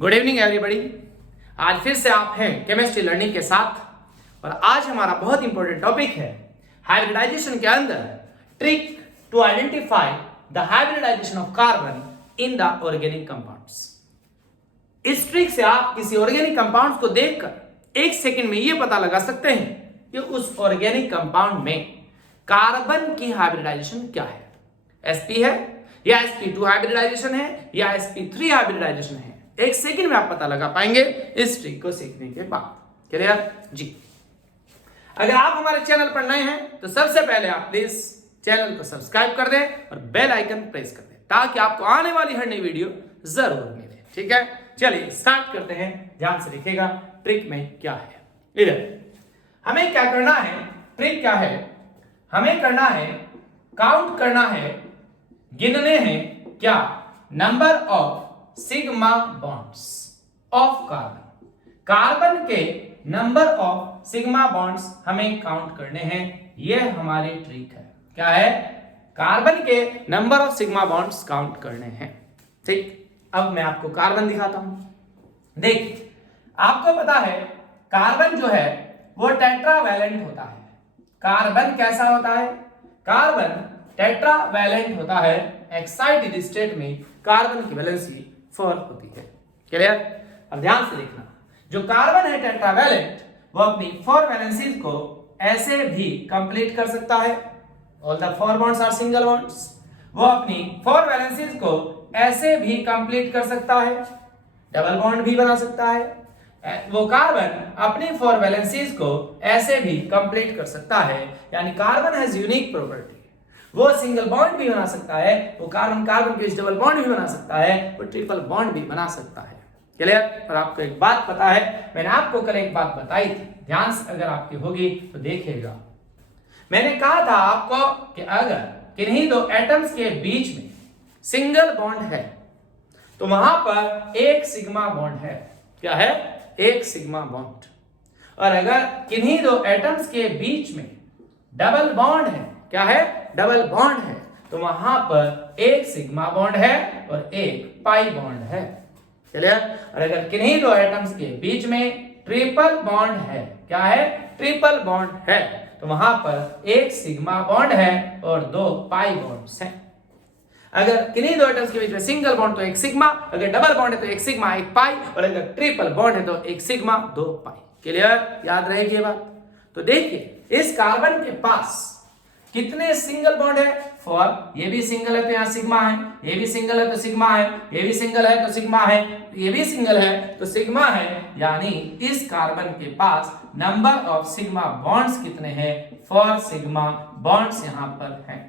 Good evening everybody. आज फिर से आप हैं केमिस्ट्री लर्निंग के साथ और आज हमारा बहुत इंपॉर्टेंट टॉपिक है हाइब्रिडाइजेशन के अंदर trick to identify the hybridisation of carbon in the organic compounds. इस ट्रिक से आप किसी ऑर्गेनिक कंपाउंड्स को देखकर एक सेकंड में यह पता लगा सकते हैं कि उस ऑर्गेनिक कंपाउंड में कार्बन की हाइब्रिडाइजेशन क्या है, sp है या sp2 हाइब्रिडाइजेशन है या sp3 हाइब्रिडाइजेशन है। एक सेकंड में आप पता लगा पाएंगे इस ट्रिक को सीखने के बाद। क्लियर जी। अगर आप हमारे चैनल पर नए हैं तो सबसे पहले आप प्लीज चैनल को सब्सक्राइब कर दें और बेल आइकन प्रेस कर दें ताकि आपको आने वाली हर नई वीडियो जरूर मिले। ठीक है, चलिए स्टार्ट करते हैं। ध्यान से देखिएगा ट्रिक में क्या है। इधर हमें क्या करना है, ट्रिक क्या है, हमें करना है काउंट करना है, गिनने हैं क्या, number of sigma bonds of carbon. Carbon के नंबर ऑफ सिग्मा बॉन्ड्स हमें काउंट करने हैं। यह हमारी ट्रिक है। क्या है? कार्बन के number of sigma bonds count करने हैं। ठीक, अब मैं आपको कार्बन दिखाता हूं। देखिए, आपको पता है कार्बन जो है वो टेट्रावैलेंट होता है। कार्बन कैसा होता है? कार्बन टेट्रावैलेंट होता है। एक्साइटेड स्टेट में कार्बन की वैलेंसी 4 होती है। क्लियर? अब ध्यान से देखना, जो कार्बन है टेट्रावैलेंट वो अपनी 4 वैलेंसीज को ऐसे भी कंप्लीट कर सकता है। All the 4 bonds are single bonds. वो अपनी 4 वैलेंसीज को ऐसे भी कंप्लीट कर सकता है, डबल बॉन्ड भी बना सकता है। वो कार्बन अपनी 4 वैलेंसीज को ऐसे भी कंप्लीट कर सकता है। यानी कार्बन हैज यूनिक प्रॉपर्टी। वो सिंगल बॉन्ड भी बना सकता है, वो कार्बन कार्बन के बीच डबल बॉन्ड भी बना सकता है, वो ट्रिपल बॉन्ड भी बना सकता है। क्लियर? और आपको एक बात पता है, मैंने आपको कल एक बात बताई थी, ध्यान से अगर आपकी होगी तो देखिएगा। मैंने कहा था आपको कि अगर किन्हीं दो एटम्स के बीच में सिंगल बॉन्ड है तो वहां पर एक सिग्मा बॉन्ड है। क्या है? एक सिग्मा बॉन्ड। और अगर किन्हीं दो एटम्स के बीच में डबल बॉन्ड है, क्या है? डबल बॉन्ड है, तो वहां पर एक सिग्मा बॉन्ड है और एक पाई बॉन्ड है। चलिए, और अगर किन्हीं दो एटम्स के बीच में ट्रिपल बॉन्ड है, क्या है? ट्रिपल बॉन्ड है, तो वहां पर एक सिग्मा बॉन्ड है और 2 पाई बॉन्ड्स हैं। अगर किन्हीं दो एटम्स के बीच में सिंगल बॉन्ड तो एक सिग्मा, अगर डबल बॉन्ड है तो एक सिग्मा एक पाई, और अगर ट्रिपल बॉन्ड है तो एक सिग्मा 2 पाई। क्लियर? याद रहेगी ये बात। तो देखिए, इस कार्बन के पास कितने सिंगल बॉन्ड है? 4। ये भी सिंगल है तो यहाँ सिग्मा है, ये भी सिंगल है तो सिग्मा है, ये भी सिंगल है तो सिग्मा है, ये भी सिंगल है तो सिग्मा है। यानी इस कार्बन के पास नंबर ऑफ सिग्मा बॉन्ड्स कितने हैं? 4 सिग्मा बॉन्ड्स यहाँ पर हैं।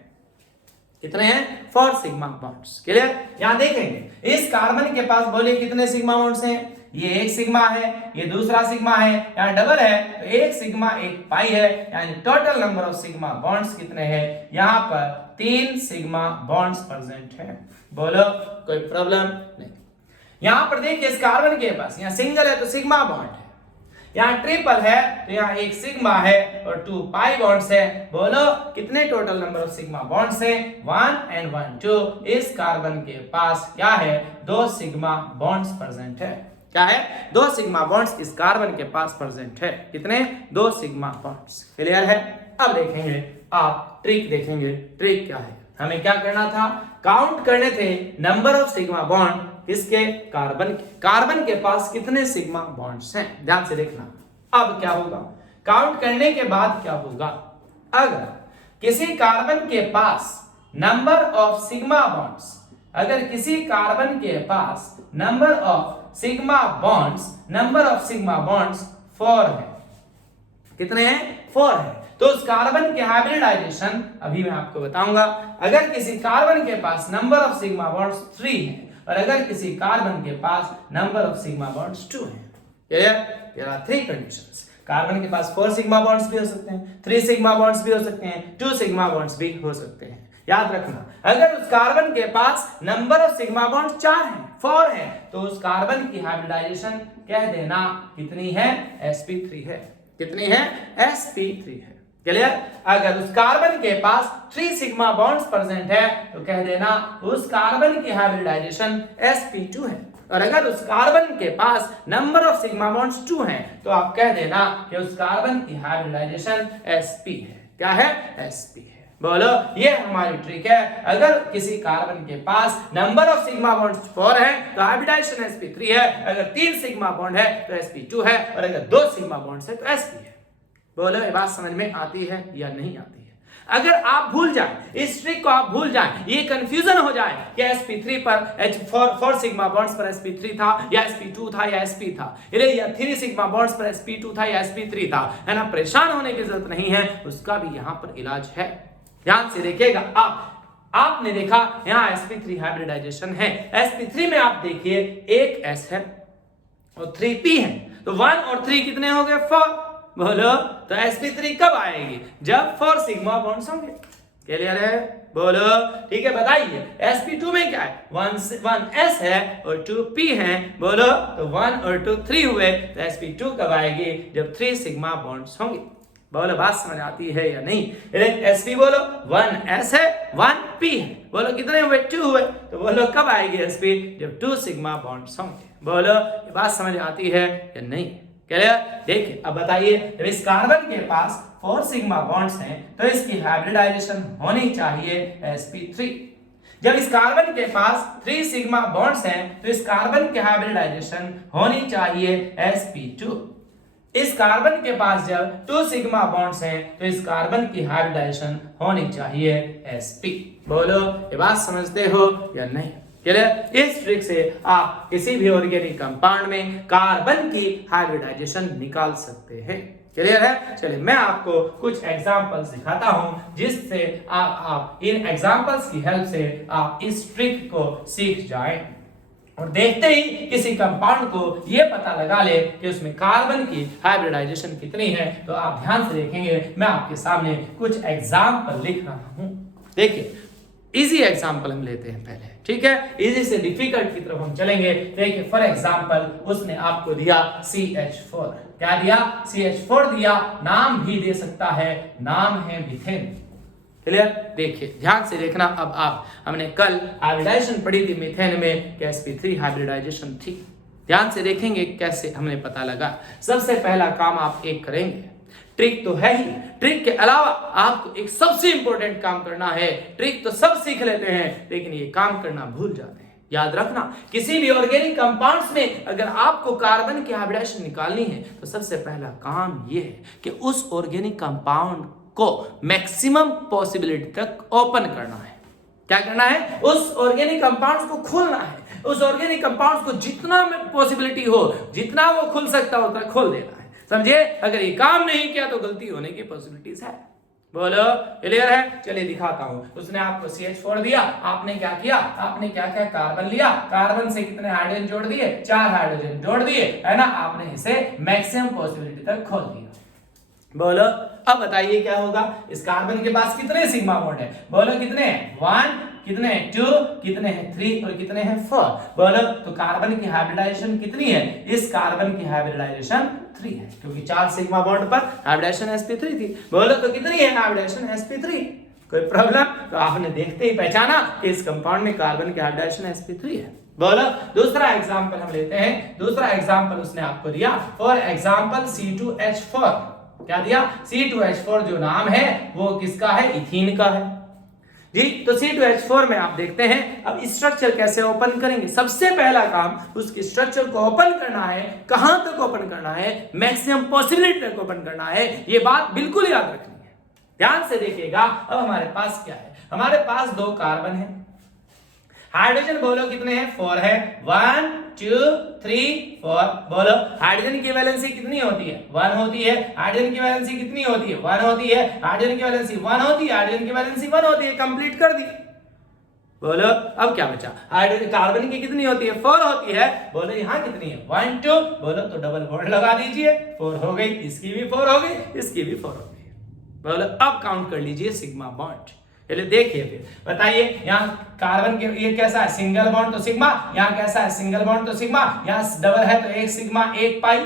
कितने हैं? 4 सिग्मा बॉन्ड्स। क्लियर? यहाँ देखेंगे इस कार्बन के पास बोले कितने सिग्मा बॉन्ड्स हैं? ये एक सिग्मा है, ये दूसरा सिग्मा है, यहाँ डबल है तो एक सिग्मा एक पाई है। यानी total number of sigma bonds कितने हैं? यहाँ पर 3 सिग्मा बॉन्ड्स प्रेजेंट हैं। बोलो, कोई प्रॉब्लम नहीं। यहाँ पर देखिए इस कार्बन के पास यहाँ सिंगल है तो सिग्मा बॉन्ड है, यहाँ ट्रिपल है तो यहाँ एक सिग्मा है और 2 पाई बॉन्ड्स है। बोलो कितने total number of sigma bonds हैं? 1 and 1 2। इस कार्बन के पास क्या है? 2 सिग्मा बॉन्ड्स प्रेजेंट है। क्या है? 2 सिग्मा बॉन्ड्स इस कार्बन के पास प्रेजेंट है। कितने? 2 सिग्मा बॉन्ड्स। क्लियर है? अब देखेंगे, आप ट्रिक देखेंगे। ट्रिक क्या है? हमें क्या करना था? काउंट करने थे नंबर ऑफ सिग्मा बॉन्ड किसके? कार्बन के। कार्बन के पास कितने सिग्मा बॉन्ड्स हैं? ध्यान से देखना। अब क्या होगा? काउंट करने के बाद क्या होगा? अगर किसी कार्बन के पास नंबर ऑफ सिग्मा बॉन्ड्स, अगर किसी कार्बन के पास number of sigma bonds, number of sigma bonds 4 है। कितने हैं? 4 है। तो उस कार्बन के हाइब्रिडाइजेशन अभी मैं आपको बताऊंगा। अगर किसी कार्बन के पास नंबर ऑफ सिग्मा बॉन्ड्स 3 है और अगर किसी कार्बन के पास नंबर ऑफ सिग्मा बॉन्ड्स 2 है। Clear? There are 3 conditions. Carbon के पास 4 सिग्मा बॉन्ड्स भी हो सकते हैं, 3 सिग्मा बॉन्ड्स भी हो सकते हैं, 2 सिग्मा बॉन्ड्स भी हो सकते हैं। याद रखना, अगर उस कार्बन के पास नंबर ऑफ सिग्मा बॉन्ड 4 है, 4 है, तो उस कार्बन की हाइब्रिडाइजेशन कह देना कितनी है? sp3 है। कितनी है? sp3 है। क्लियर? अगर उस कार्बन के पास 3 सिग्मा बॉन्ड्स प्रेजेंट है तो कह देना उस कार्बन की हाइब्रिडाइजेशन sp2 है। और अगर उस कार्बन के पास नंबर ऑफ सिग्मा बॉन्ड्स 2 हैं तो आप कह देना कि उस कार्बन की हाइब्रिडाइजेशन sp है। क्या है? sp है। बोलो, ये हमारी ट्रिक है। अगर किसी कार्बन के पास नंबर ऑफ सिग्मा बॉन्ड्स 4 है तो हाइब्रिडाइजेशन sp3 है, अगर 3 सिग्मा बॉन्ड है तो sp2 है, और अगर 2 सिग्मा बॉन्ड्स है तो sp है। बोलो, ये बात समझ में आती है या नहीं आती है? अगर आप भूल जाए, इस ट्रिक को आप भूल जाए, ये कंफ्यूजन हो जाए कि sp3 पर 4 सिग्मा बॉन्ड्स पर sp3 था या sp2 था या sp था, या 3 सिग्मा बॉन्ड्स पर sp2 था या sp3 था, है ना, परेशान होने की जरूरत नहीं है, उसका भी यहां पर इलाज है। ध्यान से देखिएगा, आपने देखा यहां sp3 हाइब्रिडाइजेशन है। sp3 में आप देखिए एक s है और 3p है, तो 1 और 3 कितने हो गए? 4। बोलो, तो sp3 कब आएगी? जब 4 सिग्मा बॉन्ड्स होंगे। क्लियर है? बोलो, ठीक है, बताइए sp2 में क्या है? 1s है और 2p है। बोलो, तो 1 और 2 3 हुए, तो sp2 कब आएगी? जब 3 सिग्मा बॉन्ड्स होंगे। बोलो, बात समझ आती है या नहीं? sp बोलो 1s है 1p है, बोलो कितने हुए? 2 हुए, तो बोलो कब आएगी sp? जब 2 सिग्मा बॉन्ड्स होंगे। बोलो, ये बात समझ आती है या नहीं? क्लियर? देखिए, अब बताइए, जब इस कार्बन के पास 4 सिग्मा बॉन्ड्स हैं तो इसकी हाइब्रिडाइजेशन होनी चाहिए sp3। जब इस कार्बन के पास 3 सिग्मा बॉन्ड्स हैं तो इस कार्बन की हाइब्रिडाइजेशन होनी चाहिए sp2। इस कार्बन के पास जब 2 सिग्मा बॉन्ड्स हैं तो इस कार्बन की हाइब्रिडाइजेशन होनी चाहिए sp। बोलो, ये बात समझते हो या नहीं? क्लियर? इस ट्रिक से आप किसी भी ऑर्गेनिक कंपाउंड में कार्बन की हाइब्रिडाइजेशन निकाल सकते हैं। क्लियर है? चलिए, मैं आपको कुछ एग्जांपल्स दिखाता हूं जिससे आप इन एग्जांपल्स की हेल्प से आप इस ट्रिक को सीख जाएं और देखते ही किसी कंपाउंड को ये पता लगा ले कि उसमें कार्बन की हाइब्रिडाइजेशन कितनी है। तो आप ध्यान से देखेंगे, मैं आपके सामने कुछ एग्जांपल लिख रहा हूं। देखिए, इजी एग्जांपल हम लेते हैं पहले, ठीक है? इजी से डिफिकल्ट की तरफ हम चलेंगे। देखिए, फॉर एग्जांपल उसने आपको दिया CH4। क्या दिया? CH4 दिया, नाम भी दे सकता है, नाम है मीथेन। क्लियर? देखिए, ध्यान से देखना। अब हमने कल हाइब्रिडाइजेशन पढ़ी थी मीथेन में कि sp3 हाइब्रिडाइजेशन थी। ध्यान से देखेंगे कैसे हमें पता लगा। सबसे पहला काम आप एक करेंगे, ट्रिक तो है ही, ट्रिक के अलावा आपको एक सबसे इंपॉर्टेंट काम करना है। ट्रिक तो सब सीख लेते हैं लेकिन ये काम करना भूल जाते हैं। याद रखना, किसी भी ऑर्गेनिक कंपाउंड्स में अगर आपको कार्बन की हाइब्रिडाइजेशन निकालनी है तो सबसे पहला काम ये है कि उस ऑर्गेनिक कंपाउंड को मैक्सिमम पॉसिबिलिटी तक ओपन करना है। क्या करना है? उस ऑर्गेनिक कंपाउंड्स को खोलना है। उस ऑर्गेनिक कंपाउंड्स को जितना पॉसिबिलिटी हो, जितना वो खुल सकता हो उतना खोल देना है। समझे? अगर ये काम नहीं किया तो गलती होने की पॉसिबिलिटीज है। बोलो, क्लियर है? चलिए दिखाता हूं। उसने आपको CH4 दिया, आपने क्या किया? आपने क्या क्या कार्बन लिया, कार्बन से कितने हाइड्रोजन जोड़ दिए? 4 हाइड्रोजन जोड़ दिए, है ना? आपने इसे मैक्सिमम पॉसिबिलिटी तक खोल दिया। बोलो, अब बताइए क्या होगा? इस कार्बन के पास कितने सिग्मा बॉन्ड है? बोलो, कितने हैं? 1, कितने हैं? 2, कितने हैं? 3 और कितने हैं? 4। बोलो, तो कार्बन की हाइब्रिडाइजेशन कितनी है? इस कार्बन की हाइब्रिडाइजेशन 3 है, क्योंकि 4 सिग्मा बॉन्ड पर हाइब्रिडाइजेशन sp3 थी। बोलो, तो कितनी है हाइब्रिडाइजेशन sp3? कोई प्रॉब्लम? तो आपने देखते ही पहचाना कि इस कंपाउंड में कार्बन की हाइब्रिडाइजेशन sp3 है। बोलो, दूसरा एग्जांपल हम लेते हैं। दूसरा एग्जांपल उसने आपको दिया, फॉर एग्जांपल C2H4। क्या दिया? C2H4 जो नाम है वो किसका है? इथीन का है जी। तो C2H4 में आप देखते हैं, अब स्ट्रक्चर कैसे ओपन करेंगे? सबसे पहला काम उसके स्ट्रक्चर को ओपन करना है। कहां तक ओपन करना है? मैक्सिमम पॉसिबिलिटी तक ओपन करना है। ये बात बिल्कुल याद रखनी है। ध्यान से देखिएगा। अब हमारे पास क्या है? हमारे पास 2 कार्बन है, हाइड्रोजन बोलो कितने हैं? 4 है। 1 2 3 4। बोलो, हाइड्रोजन की वैलेंसी कितनी होती है? 1 होती है। हाइड्रोजन की वैलेंसी कितनी होती है? 1 होती है। हाइड्रोजन की वैलेंसी 1 होती है। हाइड्रोजन की वैलेंसी 1 होती है। कंप्लीट कर दी। बोलो, अब क्या बचा? हाइड्रोजन कार्बन की कितनी होती है? 4 होती है। बोलो, यहाँ कितनी है? 1 2। बोलो, तो डबल बॉन्ड लगा दीजिए, 4 हो गई। इसकी भी 4 हो गई, इसकी भी 4 हो गई। बोलो, अब काउंट कर लीजिए सिग्मा बॉन्ड। चलिए देखिए, फिर बताइए, यहाँ कार्बन के ये कैसा है? सिंगल बॉन्ड तो सिग्मा। यहाँ कैसा है? सिंगल बॉन्ड तो सिग्मा। यहाँ डबल है तो 1 सिग्मा 1 पाई।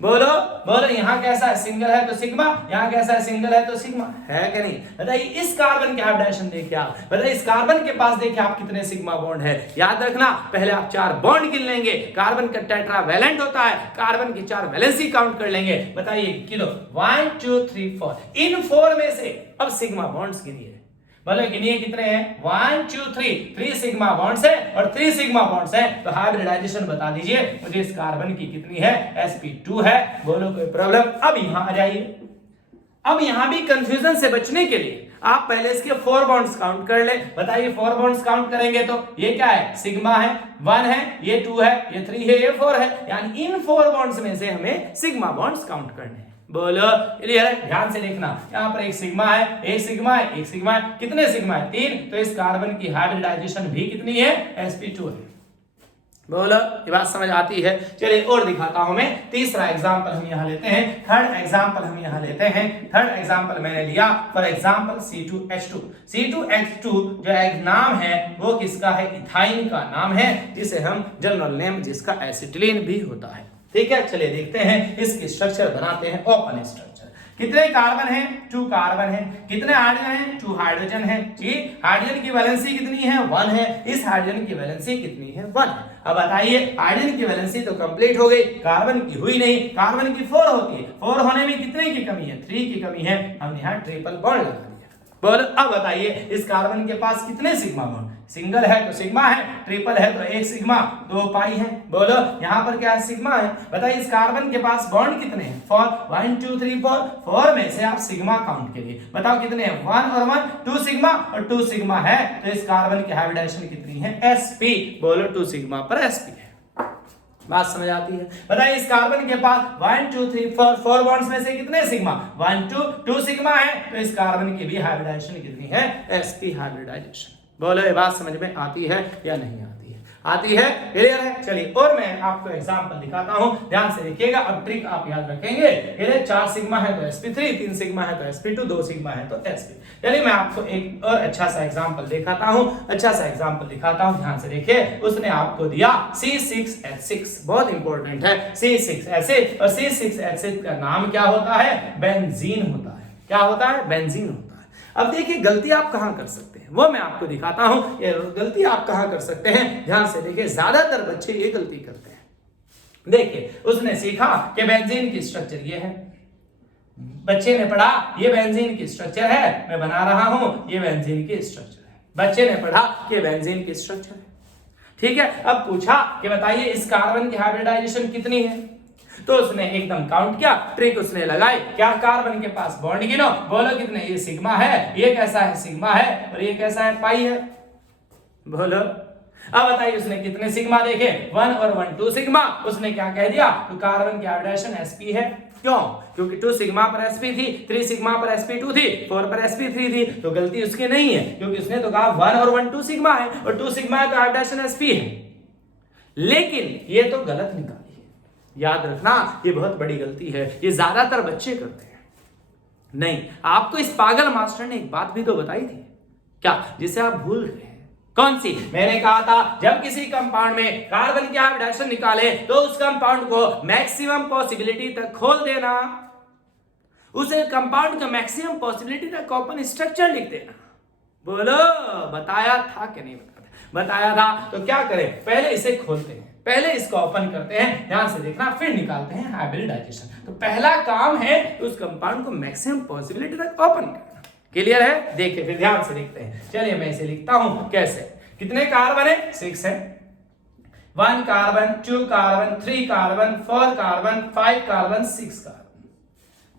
बोलो बोलो, यहाँ कैसा है, सिंगल है तो सिग्मा, यहाँ कैसा है, सिंगल है तो सिग्मा, है कि नहीं? बताइए इस कार्बन के हाइब्रिडाइजेशन देखिए आप, बताइए इस कार्बन के पास देखिए आप कितने सिग्मा बॉन्ड है। याद रखना पहले आप 4 बॉन्ड गिन लेंगे, कार्बन का टेट्रावैलेंट होता है, कार्बन की 4 वैलेंसी काउंट कर लेंगे। बताइए किलो 1 2 3 4, इन 4 में से अब सिग्मा बॉन्ड्स गिनिए, बोलो गिनिए कितने हैं, 1 2 3 सिग्मा बॉन्ड्स है और 3 सिग्मा बॉन्ड्स है। तो हाइब्रिडाइजेशन बता दीजिए मुझे इस कार्बन की कितनी है, sp2 है। बोलो कोई प्रॉब्लम? अब यहां आ जाइए, अब यहां भी कंफ्यूजन से बचने के लिए आप पहले इसके 4 बॉन्ड्स काउंट कर ले। बताइए 4 बॉन्ड्स काउंट करेंगे तो ये क्या है, सिग्मा है, 1 है, ये 2 है, ये 3 है, ये 4 है, यानी इन 4 बॉन्ड्स में से हमें सिग्मा बॉन्ड्स काउंट करने हैं। बोलो क्लियर है? ध्यान से देखना, यहाँ पर एक सिग्मा है, एक सिग्मा है, एक सिग्मा है, कितने सिग्मा है, 3। तो इस कार्बन की हाइब्रिडाइजेशन भी कितनी है, sp2 है। बोलो ये बात समझ आती है? चलिए और दिखाता हूं मैं। तीसरा एग्जांपल हम यहां लेते हैं, थर्ड एग्जांपल हम यहां लेते हैं। थर्ड एग्जांपल मैंने लिया फॉर एग्जांपल C2H2। C2H2 जो एक नाम है वो किसका है, इथाइन का नाम है, जिसे हम जनरल नेम जिसका एसिटिलीन भी होता है। ठीक है, चलिए देखते हैं इसकी स्ट्रक्चर बनाते हैं, ओपन स्ट्रक्चर। कितने कार्बन हैं, 2 कार्बन हैं। कितने हाइड्रोजन हैं, 2 हाइड्रोजन हैं। ठीक, हाइड्रोजन की वैलेंसी कितनी है, 1 है। इस हाइड्रोजन की वैलेंसी कितनी है, 1 है। अब बताइए हाइड्रोजन की वैलेंसी तो कंप्लीट हो गई, कार्बन की हुई नहीं, कार्बन की 4 होती है, 4 होने में कितने की कमी है, 3 की कमी है। हम यहाँ ट्रिपल बॉन्ड लगा दिया। बोलो अब बताइए इस कार्बन के पास कितने सिग्मा बॉन्ड, सिंगल है तो सिग्मा है, ट्रिपल है तो 1 सिग्मा 2 पाई है। बोलो यहाँ पर क्या है, सिग्मा है। बताइए इस कार्बन के पास बॉन्ड कितने हैं, 4, 1 2 3 4, 4 में से आप सिग्मा काउंट करिए, बताओ कितने हैं, 1 और 1 2 सिग्मा और 2 सिग्मा है। तो इस कार्बन की हाइब्रिडाइजेशन कितनी है, sp। बोलो 2 सिग्मा पर sp है। बात समझ आती है? बताइए इस कार्बन के पास 1 2 3 4 बॉन्ड्स में से कितने सिग्मा, 1 2 सिग्मा है। तो इस कार्बन की भी हाइब्रिडाइजेशन कितनी है, sp हाइब्रिडाइजेशन। बोलो ये बात समझ में आती है या नहीं आती है? आती है, क्लियर है? चलिए और मैं आपको एग्जांपल दिखाता हूं, ध्यान से देखिएगा। अब ट्रिक आप याद रखेंगे, ये 4 सिग्मा है तो sp3, 3 सिग्मा है तो sp2, 2 सिग्मा है तो sp। चलिए मैं आपको एक और अच्छा सा एग्जांपल दिखाता हूं, अच्छा सा एग्जांपल दिखाता हूं, ध्यान से देखिए। उसने आपको दिया C6H6, बहुत इंपॉर्टेंट है C6H6, और C6H6 का नाम क्या होता है, बेंजीन होता है। क्या होता है, बेंजीन होता है। अब देखिए गलती आप कहां कर सकते हैं वो मैं आपको दिखाता हूं, ये गलती आप कहां कर सकते हैं, ध्यान से देखिए। ज्यादातर बच्चे ये गलती करते हैं। देखिए उसने सीखा कि बेंजीन की स्ट्रक्चर ये है, बच्चे ने पढ़ा ये बेंजीन की स्ट्रक्चर है, मैं बना रहा हूं ये बेंजीन की स्ट्रक्चर है। बच्चे ने पढ़ा कि बेंजीन की स्ट्रक्चर है, ठीक है। अब पूछा कि बताइए इस कार्बन की हाइब्रिडाइजेशन कितनी है, तो उसने एकदम काउंट किया, ट्रिक उसने लगाई, क्या कार्बन के पास बॉन्ड गिनो, बोलो कितने, ये सिग्मा है, ये कैसा है, सिग्मा है, और ये कैसा है, पाई है। बोलो अब बताइए उसने कितने सिग्मा देखे, 1 और 1 2 सिग्मा। उसने क्या कह दिया, तो कार्बन की हाइब्रिडाइजेशन sp है। क्यों? क्योंकि 2 सिग्मा पर sp थी, 3 सिग्मा पर sp2 थी, 4 पर sp3 थी। तो गलती उसकी नहीं है, क्योंकि उसने तो कहा 1 और 1 2 सिग्मा है, और 2 सिग्मा है तो हाइब्रिडाइजेशन sp है। लेकिन ये तो गलत निकाली है, याद रखना ये बहुत बड़ी गलती है, ये ज्यादातर बच्चे करते हैं। नहीं, आपको इस पागल मास्टर ने एक बात भी तो बताई थी, क्या, जिसे आप भूल गए हैं। कौन सी? मैंने कहा था जब किसी कंपाउंड में कार्बन की हाइब्रिडाइजेशन निकाले तो उस कंपाउंड को मैक्सिमम पॉसिबिलिटी तक खोल देना, उस कंपाउंड का मैक्सिमम पॉसिबिलिटी तक ओपन स्ट्रक्चर लिख देना। बोलो बताया था कि नहीं बताया था? तो क्या करें, पहले इसे खोलते हैं, पहले इसको ओपन करते हैं, ध्यान से देखना, फिर निकालते हैं हाइब्रिडाइजेशन। तो पहला काम है उस कंपाउंड को मैक्सिमम पॉसिबिलिटी तक ओपन करना। क्लियर है? देखिए फिर ध्यान से देखते हैं। चलिए मैं इसे लिखता हूं कैसे। कितने कार्बन है? 6 है। 1 carbon, 2 carbon, 3 carbon, 4 carbon, 5 carbon, 6 carbon.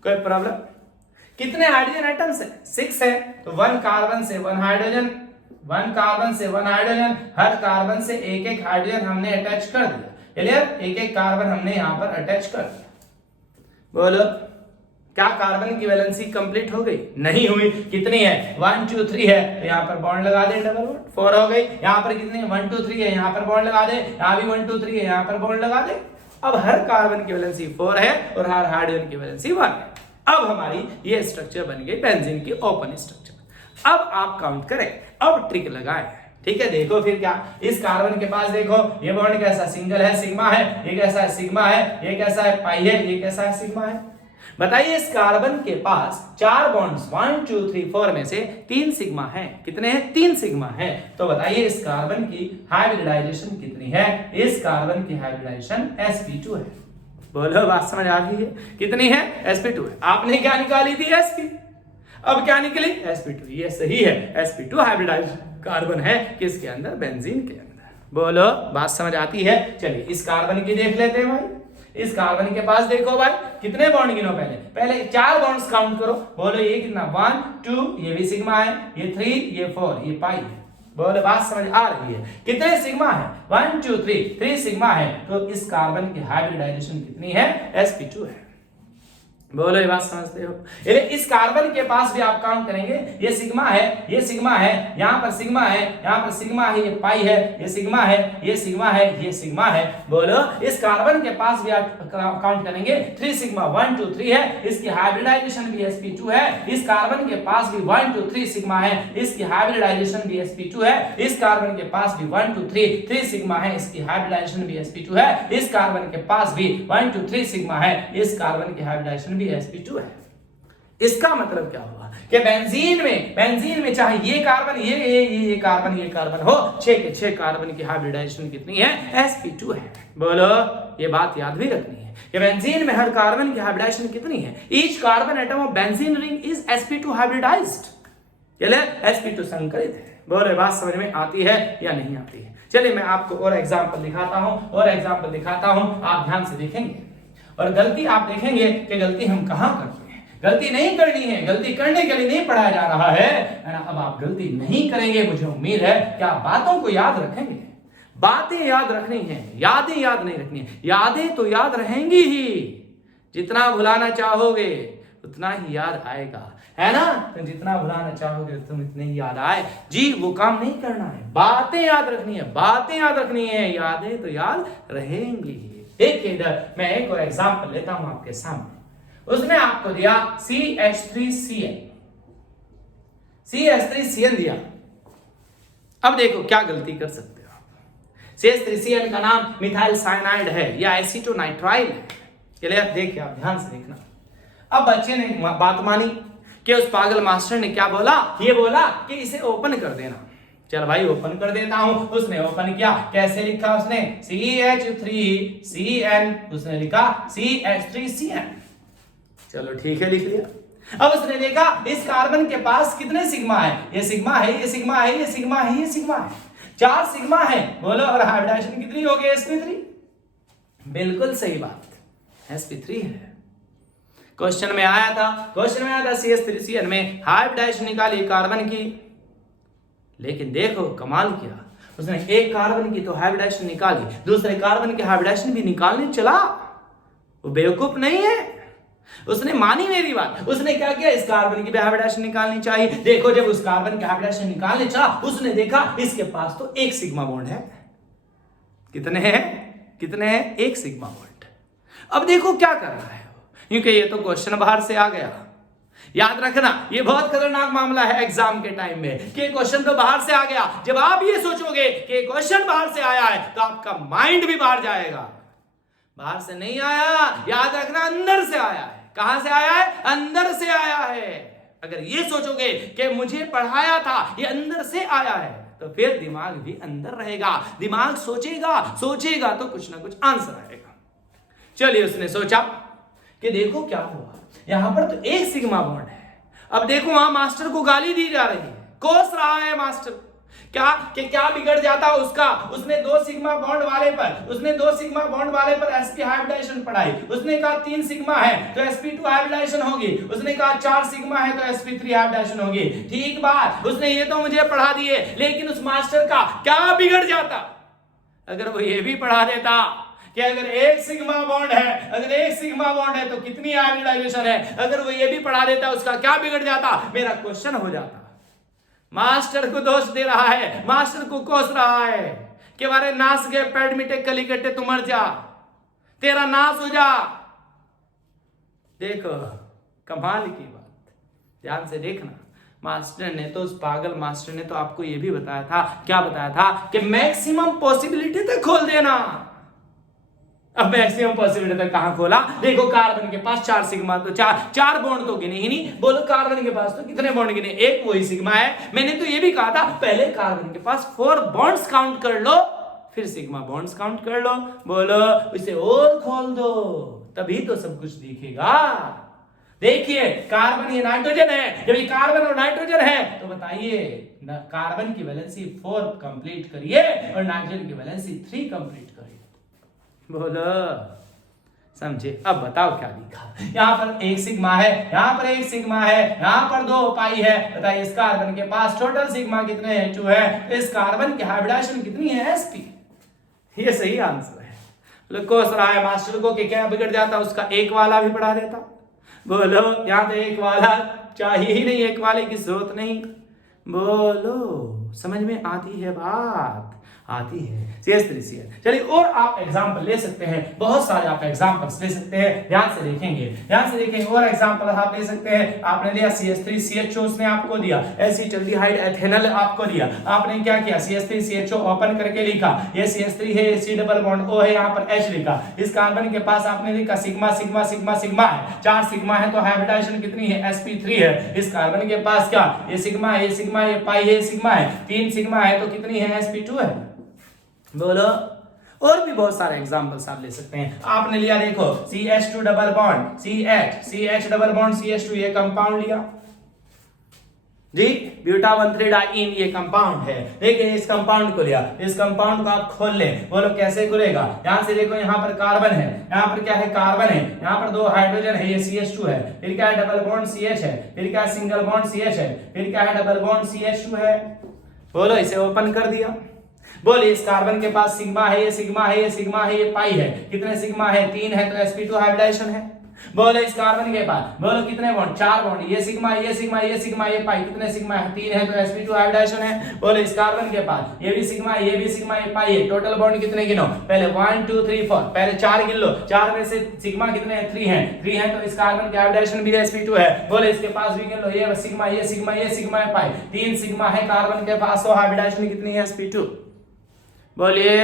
कोई प्रॉब्लम? कितने हाइड्रोजन एटम्स है? 6 है। तो 1 कार्बन से 1 हाइड्रोजन, 1 कार्बन से 1 हाइड्रोजन, हर कार्बन से एक एक हाइड्रोजन हमने अटैच कर दिया। क्लियर? एक एक कार्बन हमने यहां पर अटैच कर दिया। बोलो क्या कार्बन की वैलेंसी कंप्लीट हो गई? नहीं हुई। कितनी है? 1 2 3 है, तो यहाँ पर बॉन्ड लगा दे, डबल बॉन्ड, 4 हो गई। यहाँ पर कितनी 1 2 3 है, यहाँ पर बॉन्ड लगा दे, यहाँ भी 1 2 3 है, यहाँ पर बॉन्ड लगा दे। अब हर कार्बन की वैलेंसी 4 है और हर हाइड्रोजन की वैलेंसी 1 है। अब हमारी ये स्ट्रक्चर बन गई बेंजीन की ओपन स्ट्रक्चर। अब आप काउंट करें, अब ट्रिक लगाए, ठीक है, देखो फिर क्या, इस कार्बन के पास देखो ये बॉन्ड कैसा, सिंगल है, सिग्मा है, ये कैसा है, सिग्मा है, ये कैसा है, पाई है, ये कैसा है, सिग्मा है। बताइए इस कार्बन के पास 4 बॉन्ड्स 1 2 3 4 में से 3 सिग्मा है। कितने हैं? 3 सिग्मा है। तो बताइए इस कार्बन की हाइब्रिडाइजेशन कितनी है? इस कार्बन की हाइब्रिडाइजेशन sp2 है। बोलो, बात समझ आ रही है? कितनी है? sp2 है। आपने क्या निकाली थी? sp। अब क्या निकली? sp2। ये सही है, sp2 हाइब्रिडाइज्ड कार्बन है किसके अंदर? बेंजीन के अंदर। बोलो, बात समझ आती है? चलिए इस कार्बन की देख लेते हैं भाई। इस कार्बन के पास देखो भाई, कितने बॉन्ड गिनो, पहले 4 बॉन्ड्स काउंट करो। बोलो ये कितना? 1 2, ये भी सिग्मा है, ये 3, ये 4, ये पाई है। बोलो, बात समझ आ रही है? कितने सिग्मा है? 1 2 3 सिग्मा है। तो इस कार्बन की हाइब्रिडाइजेशन कितनी है? sp2 है। बोलो, ये बात समझते हो? इस कार्बन के पास भी आप काउंट करेंगे, ये सिग्मा है, ये सिग्मा है, यहाँ पर सिग्मा है, यहाँ पर सिग्मा है, ये पाई है, ये सिग्मा है, ये सिग्मा है, ये सिग्मा है। बोलो, इस कार्बन के पास भी आप काउंट करेंगे, 3 सिग्मा 1 2 3 है, इसकी हाइब्रिडाइजेशन भी sp2 है। इस कार्बन के पास भी 1 2 3 सिग्मा है, इसकी हाइब्रिडाइजेशन भी sp2 है। इस कार्बन के पास भी 1 2 3 सिग्मा है, इसकी हाइब्रिडाइजेशन भी sp2 है। इस कार्बन के पास भी 1 2 3 सिग्मा है, इस कार्बन की हाइब्रिडाइजेशन sp2 है। इसका मतलब क्या हुआ कि बेंजीन में चाहे ये कार्बन ये कार्बन हो, 6 के 6 कार्बन की हाइब्रिडाइजेशन कितनी है? sp2 है। बोलो, ये बात याद भी रखनी है कि बेंजीन में हर कार्बन की हाइब्रिडाइजेशन कितनी है? Each carbon atom of benzene ring is sp2 hybridised. चले, sp2 संकलित है। बोलो, बात समझ में आती है या नहीं आती है? चलिए मैं आपको और एग्जांपल दिखाता हूं, आप ध्यान से देखेंगे और गलती आप देखेंगे कि गलती हम कहां करते हैं। गलती नहीं करनी है, गलती करने के लिए नहीं पढ़ाया जा रहा है ना। अब आप गलती नहीं करेंगे, मुझे उम्मीद है कि आप बातों को याद रखेंगे। बातें याद रखनी है, यादें याद नहीं रखनी है। यादें तो याद रहेंगी ही, जितना भुलाना चाहोगे उतना ही याद आएगा, है ना? तो जितना भुलाना चाहोगे तुम इतने ही याद आए जी, वो काम नहीं करना है। बातें याद रखनी है, यादें तो याद रहेंगी। देखिए इधर मैं एक और एग्जांपल लेता हूं आपके सामने। उसमें आपको दिया CH3CN दिया। अब देखो क्या गलती कर सकते हो आप। CH3CN का नाम मिथाइल साइनाइड है या एसीटोनाइट्राइल है। चलिए आप देखिए, आप ध्यान से देखना। अब बच्चे ने बात मानी कि उस पागल मास्टर ने क्या बोला? ये बोला कि इसे ओपन कर देना। चल भाई ओपन कर देता हूं। उसने ओपन किया, कैसे लिखा उसने? CH3CN, उसने लिखा CH3CN। चलो ठीक है, लिख लिया। अब उसने देखा इस कार्बन के पास कितने सिग्मा है? ये सिग्मा है, ये सिग्मा है, ये सिग्मा है, ये सिग्मा है, 4 सिग्मा है। बोलो, और हाइब्रिडाइजेशन कितनी हो गई? sp3। बिल्कुल सही बात, sp3 है। क्वेश्चन में आया था CH3CN में हाइब्रिडाइजेशन निकाली कार्बन की, लेकिन देखो कमाल किया, उसने एक कार्बन की तो हाइब्रिडाइजेशन निकाली, दूसरे कार्बन की हाइब्रिडाइजेशन भी निकालने चला। वो बेवकूफ नहीं है, उसने मानी मेरी बात। उसने क्या किया? इस कार्बन की भी हाइब्रिडाइजेशन निकालनी चाहिए। देखो जब उस कार्बन की हाइब्रिडाइजेशन निकालने चला, उसने देखा इसके पास तो 1 सिग्मा बॉन्ड है। कितने हैं? 1 सिग्मा बॉन्ड। अब देखो क्या कर रहा है, क्योंकि ये तो क्वेश्चन बाहर से आ गया। याद रखना, ये बहुत खतरनाक मामला है एग्जाम के टाइम में कि क्वेश्चन तो बाहर से आ गया। जब आप ये सोचोगे कि क्वेश्चन बाहर से आया है तो आपका माइंड भी बाहर जाएगा। बाहर से नहीं आया, याद रखना, अंदर से आया है। कहां से आया है? अंदर से आया है। अगर ये सोचोगे कि मुझे पढ़ाया था, ये अंदर से आया है, तो फिर दिमाग भी अंदर रहेगा। दिमाग सोचेगा तो कुछ ना कुछ आंसर आएगा। चलिए उसने सोचा कि देखो क्या हुआ, यहां पर तो 1 सिग्मा बॉन्ड है। अब देखो वहां मास्टर को गाली दी जा रही है, कोस रहा है मास्टर क्या बिगड़ जाता उसका। उसने 2 सिग्मा बॉन्ड वाले पर sp हाइब्रिडाइजेशन पढ़ाई। उसने कहा 3 सिग्मा है तो sp2 हाइब्रिडाइजेशन होगी। उसने कहा 4 सिग्मा है तो sp3 हाइब्रिडाइजेशन होगी। ठीक बात, उसने ये तो मुझे पढ़ा दिए, लेकिन उस मास्टर का क्या बिगड़ जाता अगर वो ये भी पढ़ा देता कि अगर 1 सिग्मा बॉन्ड है तो कितनी हाइब्रिडाइजेशन है। अगर वो ये भी पढ़ा देता, उसका क्या बिगड़ जाता? मेरा क्वेश्चन हो जाता। मास्टर को दोष दे रहा है, मास्टर को कोस रहा है कि मारे नाश गए पेड़ मिटे कली कटे, तू मर जा, तेरा नाश हो जा। देखो कमाल की बात, ध्यान से देखना। मास्टर ने तो, उस पागल मास्टर ने तो आपको यह भी बताया था, क्या बताया था कि मैक्सिमम पॉसिबिलिटी तक खोल देना। अब मैक्सिमम पॉसिबिलिटी तक कहां खोला? देखो कार्बन के पास 4 सिग्मा, तो चार बॉन्ड तो गिने ही नहीं। बोलो कार्बन के पास तो कितने बॉन्ड गिने? एक वही सिग्मा है। मैंने तो ये भी कहा था पहले कार्बन के पास 4 बॉन्ड्स काउंट कर लो, फिर सिग्मा बॉन्ड्स काउंट कर लो। बोलो इसे और खोल दो, तभी तो सब कुछ दिखेगा। देखिए कार्बन ये नाइट्रोजन है, जब ये कार्बन और नाइट्रोजन है तो बताइए कार्बन की वैलेंसी 4 कंप्लीट करिए और नाइट्रोजन की वैलेंसी 3 कंप्लीट करिए। बोलो समझे? अब बताओ क्या दिखा? यहां पर एक सिग्मा है, यहां पर एक सिग्मा है, यहां पर 2 पाई है। बताइए इस कार्बन के पास टोटल सिग्मा कितने हैं? 2 है। इस कार्बन की हाइब्रिडाइजेशन कितनी है? sp। ये सही आंसर है। कोस रहा है मास्टर को कि क्या बिगड़ जाता, उसका एक वाला भी पढ़ा देता। बोलो यहां तो एक वाला चाहिए ही नहीं, एक वाले की जरूरत नहीं। बोलो समझ में आती है बात? आती है। CH3Cl। चलिए और आप एग्जांपल ले सकते हैं, बहुत सारे आप एग्जांपल्स ले सकते हैं। ध्यान से देखेंगे, ध्यान से देखेंगे। और एग्जांपल आप ले सकते हैं। आपने लिया CH3CHO, उसने आपको दिया एसिटाल्डिहाइड एथेनॉल आपको दिया। आपने क्या किया? CH3CHO ओपन करके लिखा, ये CH3 है, ये C डबल बॉन्ड O है, यहाँ पर H लिखा। इस कार्बन के पास आपने लिखा सिग्मा सिग्मा सिग्मा सिग्मा है, 4 सिग्मा है तो हाइब्रिडाइजेशन कितनी है? sp3 है। इस कार्बन के पास क्या? ये सिग्मा, ये सिग्मा, ये पाई है, सिग्मा है, 3 सिग्मा है तो कितनी है? sp2 है। बोलो और भी बहुत सारे एग्जांपल्स आप ले सकते हैं। आपने लिया देखो CH2 double bond CH double bond CH2, ये कंपाउंड लिया जी, ब्यूटा 1,3 डाइईन ये कंपाउंड है। देखिए इस कंपाउंड को लिया, इस कंपाउंड को आप खोल ले। बोलो कैसे खुलेगा? यहां से देखो यहाँ पर कार्बन है, यहाँ पर क्या है? कार्बन है, यहाँ पर 2 हाइड्रोजन है, ये CH2 है, फिर क्या है? डबल बॉन्ड CH है, फिर क्या है? सिंगल बॉन्ड CH है, फिर क्या है? डबल बॉन्ड CH2 है। बोलो इसे ओपन कर दिया। बोले इस कार्बन के पास सिग्मा है, ये सिग्मा है, ये सिग्मा है, ये पाई है। कितने सिग्मा है? 3 है तो sp2 हाइब्रिडाइजेशन है। बोले इस कार्बन के पास, बोलो कितने बॉन्ड? 4 बॉन्ड, ये सिग्मा, ये सिग्मा, ये सिग्मा, ये पाई। कितने सिग्मा है? 3 है तो sp2 हाइब्रिडाइजेशन है। बोले इस कार्बन के पास ये भी सिग्मा, ये भी सिग्मा, ये पाई है। टोटल बॉन्ड कितने गिनो? पहले 1 2 3 4, पहले 4 गिन लो। 4 में से सिग्मा कितने हैं? 3 है, 3 है तो इस कार्बन की हाइब्रिडाइजेशन भी sp2 है। बोले इसके पास भी गिन लो, ये सिग्मा, ये सिग्मा, ये सिग्मा, ये पाई। 3 सिग्मा है कार्बन के पास तो हाइब्रिडाइजेशन कितनी है? sp2। बोलिए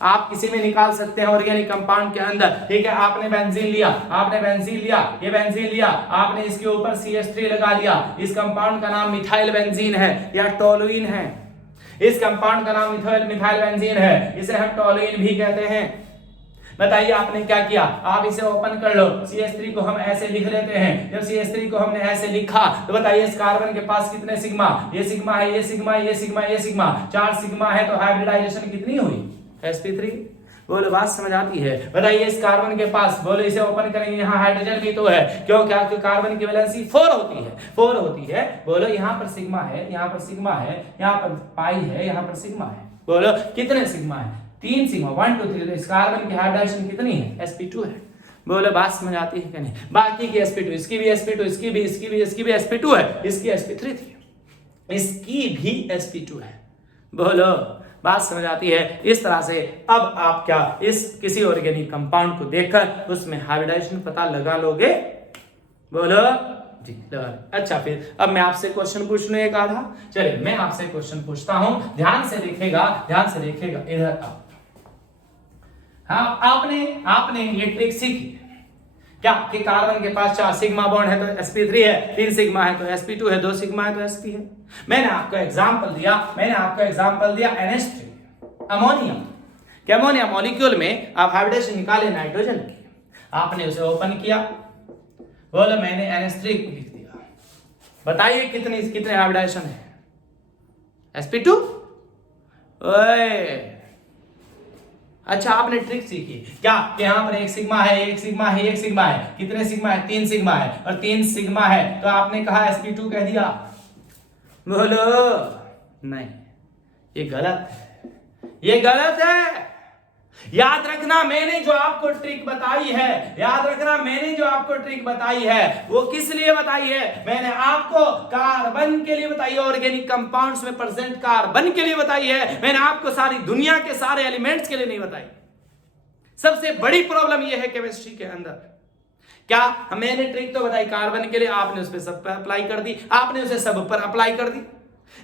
आप किसी में निकाल सकते हैं ऑर्गेनिक कंपाउंड के अंदर। ठीक है, आपने बेंजीन लिया, आपने बेंजीन लिया, ये बेंजीन लिया, आपने इसके ऊपर CH3 लगा दिया। इस कंपाउंड का नाम मिथाइल बेंजीन है या टोलुइन है। इस कंपाउंड का नाम मिथाइल बेंजीन है, इसे हम टोलुइन भी कहते हैं। बताइए आपने क्या किया? आप इसे ओपन कर लो। CH3 को हम ऐसे लिख लेते हैं। जब CH3 को हमने ऐसे लिखा तो बताइए इस कार्बन के पास कितने सिग्मा? ये सिग्मा है, ये सिग्मा, ये सिग्मा, ये सिग्मा, 4 सिग्मा है तो हाइब्रिडाइजेशन कितनी हुई? sp3। बोलो बात समझ आती है? बताइए इस कार्बन के पास, बोलो इसे ओपन करेंगे, यहाँ हाइड्रोजन भी तो है। क्यों? क्या? क्योंकि कार्बन की वैलेंसी 4 होती है, 4 होती है। बोलो यहाँ पर सिग्मा है, यहाँ पर सिग्मा है, यहाँ पर पाई है, यहाँ पर सिग्मा है। बोलो कितने सिग्मा है? 3 सिग्मा, 1 2 3। तो इस कार्बन की हाइब्रिडाइजेशन कितनी है? sp2 है। बोलो बात समझ आती है कि नहीं? बाकी की sp2, इसकी भी sp2, इसकी भी, इसकी भी, इसकी भी sp2 है, इसकी sp3 थी, इसकी भी sp2 है। बोलो बात समझ आती है? इस तरह से अब आप क्या इस किसी ऑर्गेनिक कंपाउंड को देखकर उसमें हाइब्रिडाइजेशन पता लगा लोगे? बोलो जी लगा। अच्छा फिर अब मैं आपसे क्वेश्चन पूछ लूं एक आधा। चलिए मैं आपसे क्वेश्चन पूछता हूं, ध्यान से देखिएगा, ध्यान से देखिएगा। इधर आप, हाँ आपने ये ट्रिक सीखी क्या कि कार्बन के पास 4 सिग्मा बॉन्ड है तो sp3 है, 3 सिग्मा है तो sp2 है, 2 सिग्मा है तो sp है। मैंने आपको एग्जांपल दिया NH3 अमोनिया के अमोनिया मॉलिक्यूल में आप हाइब्रिडेशन निकाले नाइट्रोजन की, आपने उसे ओपन किया। बोलो मैंने NH3 को लिख दिया। बताइए कितने हाइब्रिडेशन है? sp2। ओए अच्छा आपने ट्रिक सीखी क्या कि यहाँ पर एक सिग्मा है, एक सिग्मा है, एक सिग्मा है। कितने सिग्मा है? 3 सिग्मा है, और 3 सिग्मा है तो आपने कहा sp2 कह दिया। बोलो नहीं, ये गलत है, ये गलत है। याद रखना मैंने जो आपको ट्रिक बताई है, याद रखना मैंने जो आपको ट्रिक बताई है वो किस लिए बताई है? मैंने आपको कार्बन के लिए बताई है, ऑर्गेनिक कंपाउंड्स में प्रेजेंट कार्बन के लिए बताई है। मैंने आपको सारी दुनिया के सारे एलिमेंट्स के लिए नहीं बताई। सबसे बड़ी प्रॉब्लम यह है केमिस्ट्री के अंदर क्या मैंने ट्रिक तो बताई कार्बन के लिए, आपने उस पर सब पर अप्लाई कर दी, आपने उसे सब पर अप्लाई कर दी।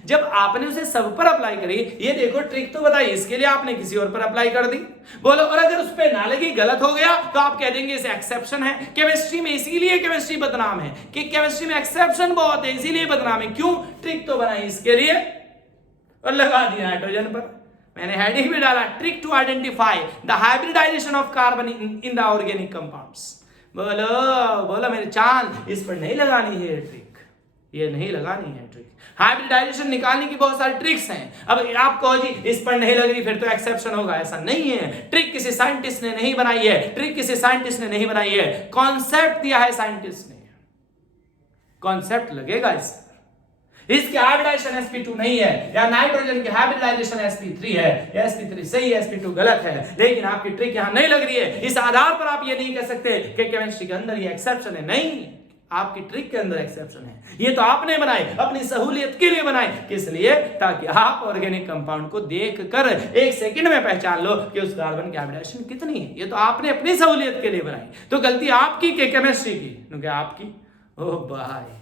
जब आपने उसे सब पर अप्लाई करी, ये देखो ट्रिक तो बताई, इसके लिए आपने किसी और पर अप्लाई कर दी। बोलो, और अगर उस पर ना लगी, गलत हो गया, तो आप कह देंगे इसे एक्सेप्शन है। केमिस्ट्री में इसीलिए केमिस्ट्री बदनाम है कि केमिस्ट्री में एक्सेप्शन बहुत है, इसीलिए बदनाम है। क्यों? ट्रिक तो बनाई इसके लिए और लगा दिया नाइट्रोजन पर। मैंने हेडिंग भी डाला, trick to identify the hybridisation of carbon in the organic compounds. बोलो बोलो मेरे चांद, इस पर नहीं लगानी है ट्रिक, ये नहीं लगानी है ट्रिक। हाइब्रिडाइजेशन निकालने की बहुत सारी ट्रिक्स हैं। अब आप कहो जी इस पर नहीं लग रही फिर तो एक्सेप्शन होगा, ऐसा नहीं है। ट्रिक किसी साइंटिस्ट ने नहीं बनाई है, ट्रिक किसी साइंटिस्ट ने नहीं बनाई है, कॉन्सेप्ट दिया है साइंटिस्ट ने, कॉन्सेप्ट लगेगा इस। इसकी हाइब्रिडाइजेशन sp2 नहीं है, या नाइट्रोजन की हाइब्रिडाइजेशन sp3 है, या sp3 सही है, sp2 गलत है, लेकिन आपकी ट्रिक यहां नहीं लग रही है। इस आधार पर आप ये नहीं कह सकते कि केमिस्ट्री के अंदर ये एक्सेप्शन है। नहीं, आपकी ट्रिक के अंदर एक्सेप्शन है। ये तो आपने बनाई, अपनी सहूलियत के लिए बनाई। किस लिए? ताकि आप ऑर्गेनिक कंपाउंड को देखकर 1 सेकंड में पहचान लो कि उस कार्बन की हाइब्रिडाइजेशन कितनी है। ये तो आपने अपनी सहूलियत के लिए बनाई। तो गलती आपकी के केमिस्ट्री की? क्योंकि आपकी, ओ भाई,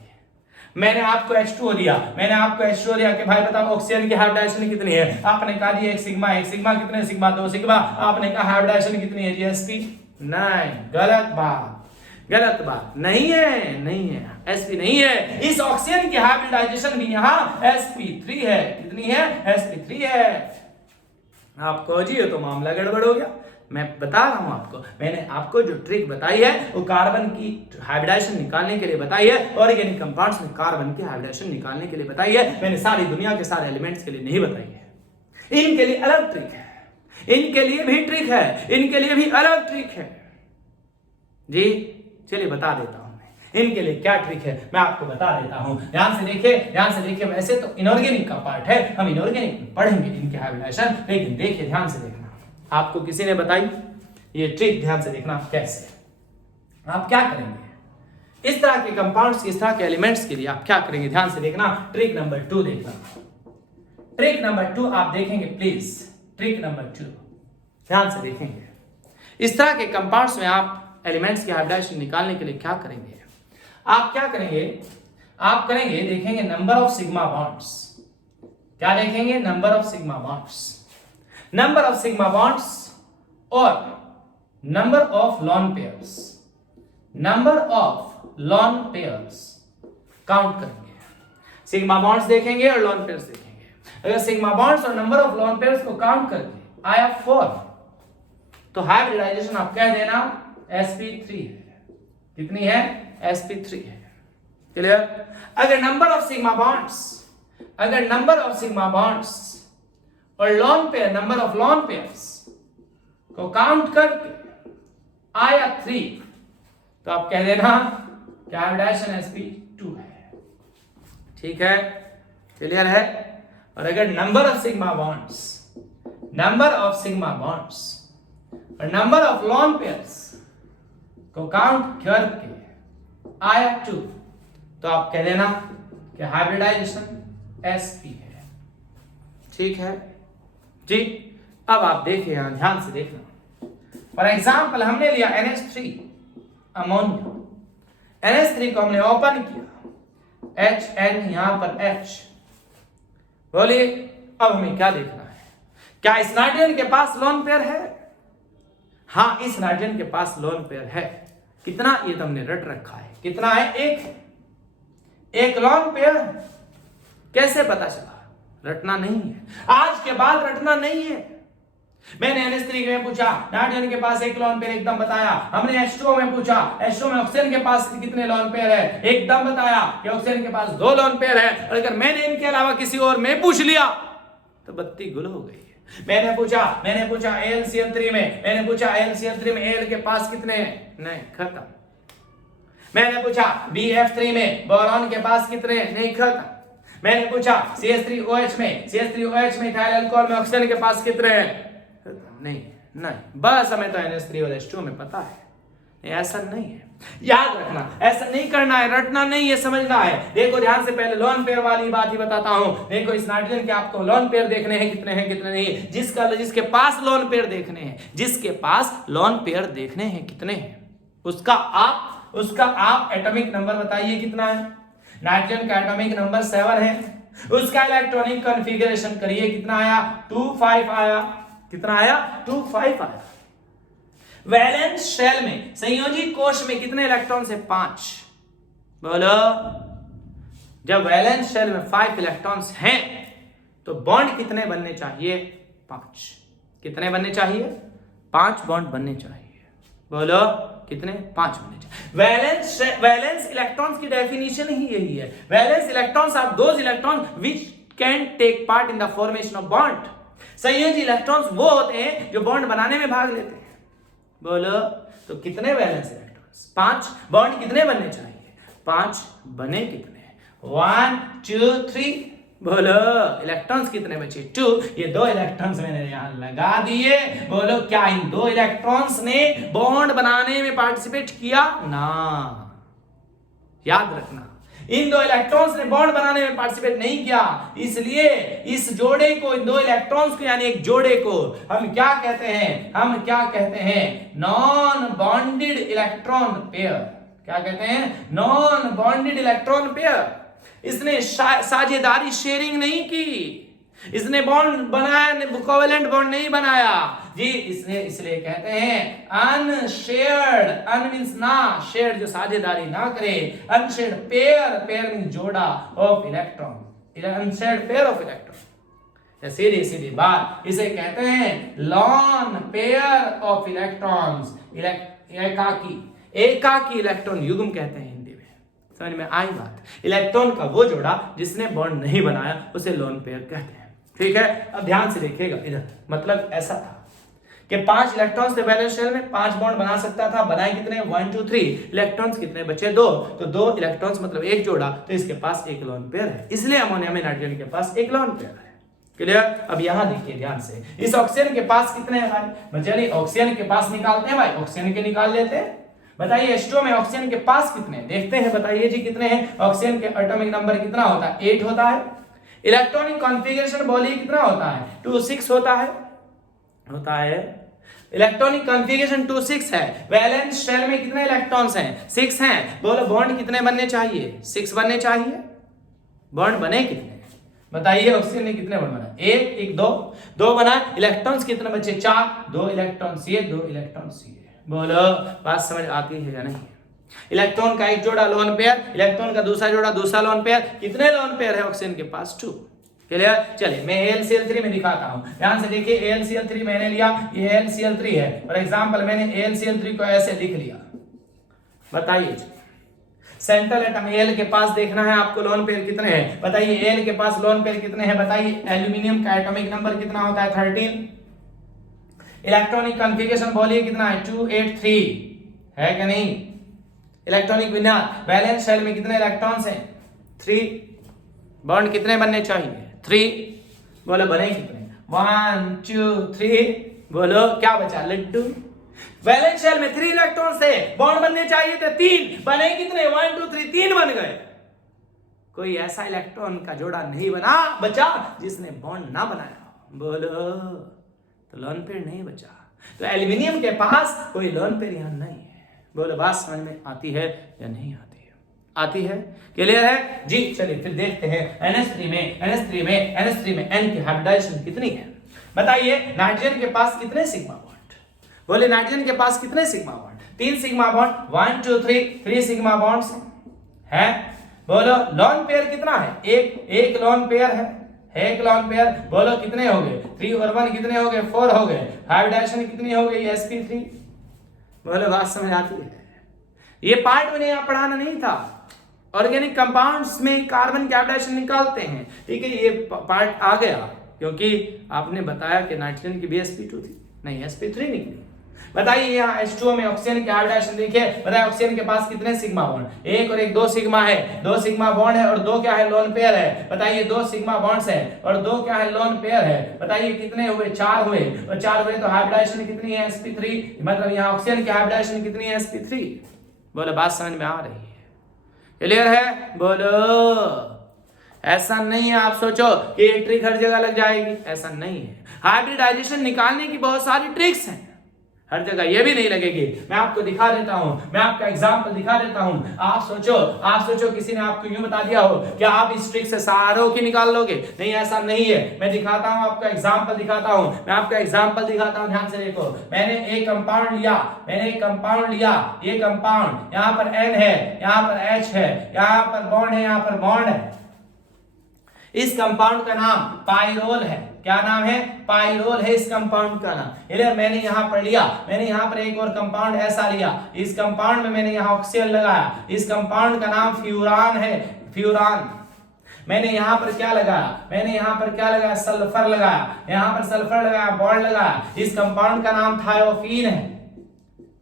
मैंने आपको H2O दिया, मैंने आपको H2O दिया कि भाई बताओ ऑक्सीजन की हाइब्रिडाइजेशन कितनी है। आपने कहा जी 1 सिग्मा, 1 सिग्मा कितने सिग्मा, 2 सिग्मा। आपने कहा हाइब्रिडाइजेशन कितनी है जी sp। नहीं, गलत बात, गलत बात। नहीं है, नहीं है, sp नहीं है। इस ऑक्सीजन की हाइब्रिडाइजेशन भी यहाँ sp3 है। कितनी है? sp3 है। आपको जी ये तो मामला गड़बड़ हो गया। मैं बता रहा हूं आपको, मैंने आपको जो ट्रिक बताई है वो कार्बन की हाइब्रिडाइजेशन निकालने के लिए बताई है, ऑर्गेनिक कंपाउंड्स में कार्बन की हाइब्रिडाइजेशन निकालने के लिए बताई है। मैंने सारी दुनिया के सारे एलिमेंट्स के लिए नहीं बताई है। इनके लिए अलग ट्रिक है, इनके लिए भी ट्रिक है, इनके लिए भी अलग ट्रिक है। जी चलिए बता देता हूं मैं इनके लिए क्या ट्रिक है, मैं आपको बता देता हूं। ध्यान से देखिए, ध्यान से देखिए। वैसे तो इनऑर्गेनिक का पार्ट है, हम इनऑर्गेनिक में पढ़ेंगे इनके हाइब्रिडाइजेशन, लेकिन देखिए ध्यान से देखना। आपको किसी ने बताई ये ट्रिक, ध्यान से देखना कैसे। आप क्या करेंगे इस तरह के कंपाउंड्स, इस तरह के एलिमेंट्स के लिए आप क्या करेंगे, ध्यान से देखना। ट्रिक नंबर 2 देखना। ट्रिक नंबर 2 आप देखेंगे प्लीज। ट्रिक नंबर 2 ध्यान से देखेंगे। इस तरह के कंपाउंड्स में आप एलिमेंट्स की हाइब्रिडाइजेशन निकालने के लिए क्या करेंगे? आप क्या करेंगे? आप करेंगे, देखेंगे नंबर ऑफ सिग्मा बॉन्ड्स। क्या देखेंगे? Number of sigma bonds, number of sigma bonds और number of lone pairs, number of lone pairs count करेंगे। सिग्मा बॉन्ड्स देखेंगे और लॉन पेयर्स देखेंगे। अगर सिग्मा बॉन्ड्स और नंबर ऑफ लॉन पेयर्स को काउंट करके आया 4, तो हाइब्रिडाइजेशन आप कह देना sp3 है। कितनी है? sp3 है। क्लियर? अगर नंबर ऑफ सिग्मा बॉन्ड्स, अगर नंबर ऑफ सिग्मा बॉन्ड्स और lone pair, number of lone pairs को काउंट करके आया 3, तो आप कह देना कि हाइब्रिडाइजेशन sp2 है। ठीक है? क्लियर है? और अगर number of sigma bonds, number of sigma bonds और नंबर ऑफ लॉन पेयर्स को काउंट करके आया 2, तो आप कह देना कि हाइब्रिडाइजेशन sp है। ठीक है जी? अब आप देखिए, यहां ध्यान से देखना। फॉर एग्जाम्पल हमने लिया NH3 अमोनिया, NH3 को हमने ओपन किया, HN यहां पर H। बोलिए अब हमें क्या देखना है? क्या इस नाइट्रोजन के पास लोन पेयर है? हाँ, इस नाइट्रोजन के पास लोन पेयर है। कितना? ये तो हमने रट रखा है। कितना है? एक लोन पेयर। कैसे पता चला? रटना नहीं है, आज के बाद रटना नहीं है। मैंने NH3 में पूछा, नाइट्रोजन के पास एक लोन पेयर, एकदम बताया। हमने H2O में पूछा, H2O में ऑक्सीजन के पास कितने लोन पेयर है, एकदम बताया कि ऑक्सीजन के पास 2 लोन पेयर है। और अगर मैंने इनके अलावा किसी और में पूछ लिया तो बत्ती गुल हो गई। मैंने पूछा AlCl3 में, मैंने पूछा AlCl3 में Al के पास कितने हैं, नहीं, खत्म। मैंने पूछा BF3 में बोरॉन के पास कितने हैं, नहीं, खत्म। मैंने पूछा CH3OH में इथाइल अल्कोहल में ऑक्सीजन के पास कितने हैं, नहीं, बस हमें तो NH3 और H2O में पता है। नहीं, ऐसा नहीं है, याद रखना, ऐसा नहीं करना है, रटना नहीं है, समझना है। देखो ध्यान से, पहले लोन पेयर वाली बात ही बताता हूं। देखो इस नाइट्रोजन के आपको लोन पेयर देखने हैं, कितने हैं कितने नहीं। जिसके पास लोन पेयर देखने हैं, जिसके पास लोन पेयर देखने हैं कितने हैं, उसका आप उसका आप एटॉमिक नंबर बताइए कितना है। नाइट्रोजन का एटॉमिक नंबर 7 है, उसका इलेक्ट्रॉनिक कॉन्फ़िगरेशन करिए, कितना आया 2,5 आया। कितना आया 2,5 आया। वैलेंस शेल में संयोजी कोश में कितने इलेक्ट्रॉन्स है 5। बोलो, जब वैलेंस शेल में 5 इलेक्ट्रॉन्स हैं तो बॉन्ड कितने बनने चाहिए 5। कितने बनने चाहिए 5 बॉन्ड बनने चाहिए। बोलो कितने 5 बनने चाहिए। वैलेंस इलेक्ट्रॉन्स की डेफिनेशन ही यही है। Valence electrons are those electrons which can take part in the formation of bond. संयोजी इलेक्ट्रॉन्स वो होते हैं जो बॉन्ड बनाने में भाग लेते हैं। बोलो तो कितने वैलेंस इलेक्ट्रॉन्स 5 बॉन्ड कितने बनने चाहिए 5 बने कितने 1 2 3। बोलो इलेक्ट्रॉन्स कितने बचे 2। ये 2 इलेक्ट्रॉन्स मैंने यहां लगा दिए। बोलो क्या इन 2 इलेक्ट्रॉन्स ने बॉन्ड बनाने में पार्टिसिपेट किया ना। याद रखना इन 2 इलेक्ट्रॉन्स ने बॉन्ड बनाने में पार्टिसिपेट नहीं किया, इसलिए इस जोड़े को, इन 2 इलेक्ट्रॉन्स को यानी एक जोड़े को हम क्या कहते हैं, हम क्या कहते हैं नॉन बॉन्डेड इलेक्ट्रॉन पेयर। क्या कहते हैं नॉन बॉन्डेड इलेक्ट्रॉन पेयर। इसने साझेदारी शेयरिंग नहीं की, इसने बॉन्ड बनाया, कोवेलेंट बॉन्ड नहीं बनाया जी। इसने इसलिए कहते हैं अनशेयर्ड, अन मींस ना, शेयर्ड जो साझेदारी ना करे, अनशेयर्ड पेयर, पेयर मींस जोड़ा of electron, unshared pair of electron. सीधी सीधी बात, इसे कहते हैं लॉन पेयर ऑफ इलेक्ट्रॉन्स। एकाकी इलेक्ट्रॉन युग्म कहते हैं हिंदी में। समझ में आई बात। इलेक्ट्रॉन का वो जोड़ा जिसने बॉन्ड नहीं बनाया उसे लोन पेयर कहते हैं। ठीक है, अब ध्यान से देखिएगा इधर। मतलब ऐसा था कि 5 इलेक्ट्रॉन्स थे वैलेंस शेल में, 5 बॉन्ड बना सकता था। बनाए कितने 1 2 3। इलेक्ट्रॉन्स कितने बचे 2। तो 2 इलेक्ट्रॉन्स मतलब एक जोड़ा, तो इसके पास एक लोन पेयर है। इसलिए अमोनिया में नाइट्रोजन के पास एक लोन पेयर है। क्लियर। अब यहां देखिए ध्यान से, इस ऑक्सीजन के पास कितने हैं भाई। चलिए ऑक्सीजन के पास निकालते हैं भाई, ऑक्सीजन के निकाल लेते हैं। बताइए H2O में ऑक्सीजन के पास कितने देखते हैं, बताइए जी कितने हैं। ऑक्सीजन के एटॉमिक नंबर कितना होता है 8 होता है। इलेक्ट्रॉनिक कॉन्फ़िगरेशन बोलिए कितना होता है 2 6 होता है। इलेक्ट्रॉनिक कॉन्फ़िगरेशन 2 6 है। वैलेंस शेल में कितने इलेक्ट्रॉन्स हैं 6 हैं। बोलो बॉन्ड कितने बनने चाहिए 6 बनने चाहिए। बॉन्ड बने कितने बताइए। ऑक्सीजन ने कितने बॉन्ड बना 1 1 2 बना। इलेक्ट्रॉन्स कितने बचे 4। 2 इलेक्ट्रॉन्स ये 2 इलेक्ट्रॉन्स ये। बोलो बात समझ आती है या नहीं। इलेक्ट्रॉन का एक जोड़ा लोन पेयर, इलेक्ट्रॉन का दूसरा जोड़ा दूसरा लोन पेयर। कितने लोन पेयर है ऑक्सीजन के पास 2। क्लियर। चलिए मैं AlCl3 में दिखाता हूं, ध्यान से देखिए। AlCl3 मैंने लिया, ये AlCl3 है। फॉर एग्जांपल मैंने AlCl3 को ऐसे लिख लिया। बताइए सेंट्रल एटम Al के पास देखना है आपको लोन पेयर कितने हैं। बताइए Al के पास लोन पेयर कितने हैं बताइए। एल्यूमिनियम का एटॉमिक नंबर कितना होता है 13। इलेक्ट्रॉनिक कॉन्फ़िगरेशन बोलिए कितना है 283 है कि नहीं। इलेक्ट्रॉनिक विन्यास, वैलेंस शेल में कितने इलेक्ट्रॉन्स हैं 3। बॉन्ड कितने बनने चाहिए 3। बोलो बने कितने 1 2 3। बोलो क्या बचा लड्डू। वैलेंस शेल में 3 इलेक्ट्रॉन्स थे, बॉन्ड बनने चाहिए थे 3, बने कितने 1 2 3 3 बन गए। कोई ऐसा इलेक्ट्रॉन का जोड़ा नहीं बना बचा जिसने बॉन्ड ना बनाया। बोलो तो लोन पेयर नहीं बचा। तो एल्यूमिनियम के पास कोई लोन पेयर यहां नहीं है। बोलो बात समझ में आती है या नहीं आती है। आती है, क्लियर है जी। चलिए फिर देखते हैं NH3 में N की हाइब्रिडाइजेशन कितनी है बताइए। नाइट्रोजन के पास कितने सिग्मा बॉन्ड। बोले नाइट्रोजन के पास कितने sigma bond 3 sigma bond 1 2 3 sigma bonds है। बोलो लोन पेयर कितना है एक लोन पेयर है। एक लोन पेयर। बोलो कितने हो गए 3 और 1 कितने हो गए 4 हो गए। हाइब्रिडाइजेशन कितनी हो गई sp3। बोलो बात समझ आती है। ये पार्ट मैंने यहाँ पढ़ाना नहीं था। ऑर्गेनिक कंपाउंड्स में कार्बन के हाइब्रिडाइजेशन निकालते हैं, ठीक है। ये पार्ट आ गया क्योंकि आपने बताया कि नाइट्रोजन की भी sp2 थी, नहीं sp3 निकली। बताइए यहाँ H2O में ऑक्सीजन के हाइब्रिडाइजेशन देखिए। बताइए ऑक्सीजन के पास कितने सिग्मा बॉन्ड 1 और 1 2 सिग्मा है। 2 सिग्मा बॉन्ड है और 2 क्या है लोन पेयर है। बताइए 2 सिग्मा बॉन्ड्स है और 2 क्या है लोन पेयर है। बताइए कितने हुए 4 हुए और 4 हुए तो हाइब्रिडाइजेशन कितनी है sp3। मतलब यहाँ ऑक्सीजन की हाइब्रिडाइजेशन कितनी है sp3। बोलो बात समझ में आ रही है, क्लियर है। बोलो ऐसा नहीं है आप सोचो कि ये ट्रिक हर जगह लग जाएगी, ऐसा नहीं है। हाइब्रिडाइजेशन निकालने की बहुत सारी ट्रिक्स हैं। हर जगह ये भी नहीं लगेगी। मैं आपको दिखा देता हूं, मैं आपका एग्जाम्पल दिखा देता हूं। आप सोचो किसी ने आपको यूं बता दिया हो कि आप इस ट्रिक से सारों की निकाल लोगे। नहीं, ऐसा नहीं है। मैं दिखाता हूं, आपका एग्जाम्पल दिखाता हूं, मैं आपका एग्जाम्पल दिखाता हूं। ध्यान से देखो, मैंने एक कंपाउंड लिया, ये कंपाउंड यहाँ पर N है, यहाँ पर H है, यहाँ पर बॉन्ड है, यहाँ पर बॉन्ड है। इस कंपाउंड का नाम पाइरोल है। क्या नाम है? पाइरोल है इस कंपाउंड का नाम। इधर मैंने यहां पर लिया, मैंने यहां पर एक और कंपाउंड ऐसा लिया, इस कंपाउंड में मैंने यहां ऑक्सीजन लगाया। इस कंपाउंड का नाम फ्यूरान है, फ्यूरान। मैंने यहां पर क्या लगाया? सल्फर लगाया। यहां पर सल्फर लगाया, बॉन्ड लगाया। इस कंपाउंड का नाम थायोफीन है।